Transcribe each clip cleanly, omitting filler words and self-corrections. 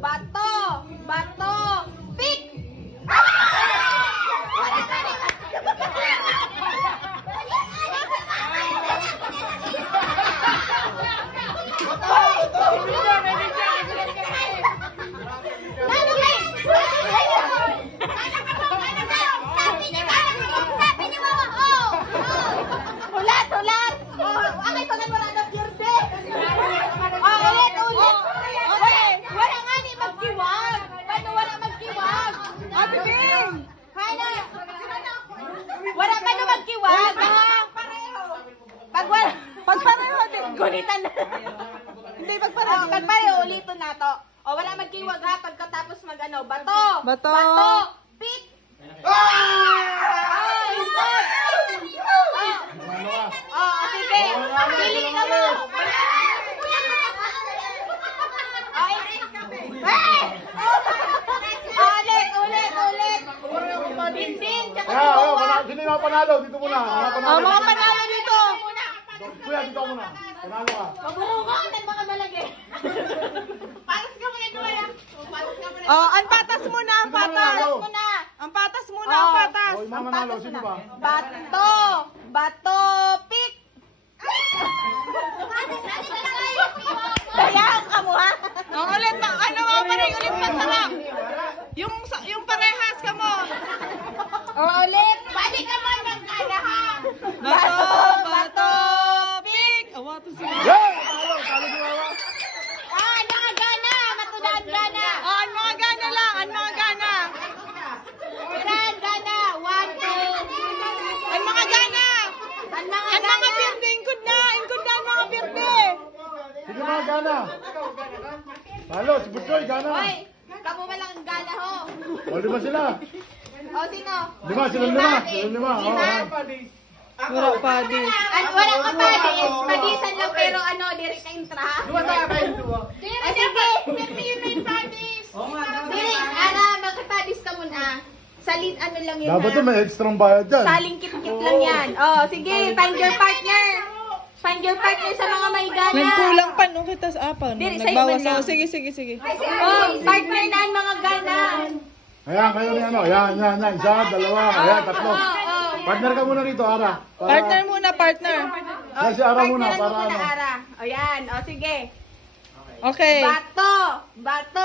bato, bato, pick! Ulat! Okay, tulan mo na purde. Ulit! Wala nga ni magkiwag. Paano wala magkiwag? Bing! Hala! Wala paano magkiwag? Pag wala, pag pareho, gulitan na. Hindi, pag pareho, ulitin na to. O, wala magkiwag ha, pagkatapos mag-ano, bato! Bato! Pick! Sige. Pili ka mo. Ulit. Din. Sino yung panalo? Dito muna. Mga panalo dito. Kuya, dito muna. Panalo ka. Mabuhukan ng mga malagi. Patas ka muna. Ang patas muna, ang patas. Ang patas muna, ang patas. Yung mga manalo, sino ba? Bato, pick. Sayang ka mo ha? Ulit na, ano mga paring ulit masarap. Yung parehas ka mo. Ulit. Balik ka man magkala ha. Bato, pick. Awa to sila. Yeah! Talo si Wawa. Nakagana. Matudaan gana. Ang mga gana lang, ang mga gana. Matudaan gana. 1, 2. Ang mga gana. Ang mga Ang gana. mga pirde, ingkod na ang mga pirde. Sino mga gana? Talo, si Butchoy, gana. Hoy, kamu malang gana ho. O, lima sila. O, sino? Lima. Wala pa di. Wala ka padis. Padisan lang pero ano, diri ka intra. Sige, may padis. Diri, magpapadis ka muna. Salin, ano lang yun Dapat to may extra bayad dyan. Saling kit-kit lang yan. Oh, sige, find your partner. Find your partner sa mga may gana. Nagkulang pa nung kita sa apa. Diri, sa'yo Nagbawas man lang. ako. Sige. Oh, partner na ang mga gana. Ayan, kayo ni ano. Yan. Isa, dalawa. Ayan, tatlo. Partner ka muna rito, Ara. Partner muna, partner. Yan si Ara muna, Partneran para mo ano. muna, Ara. O yan, o sige. Okay. Bato,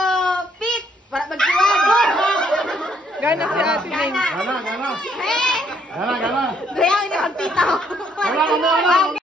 pick. Para magsiwag. Gana si Ate Lynn. Gana. Hey! Gana. Kaya hindi magtita. Wala ka mo, ano.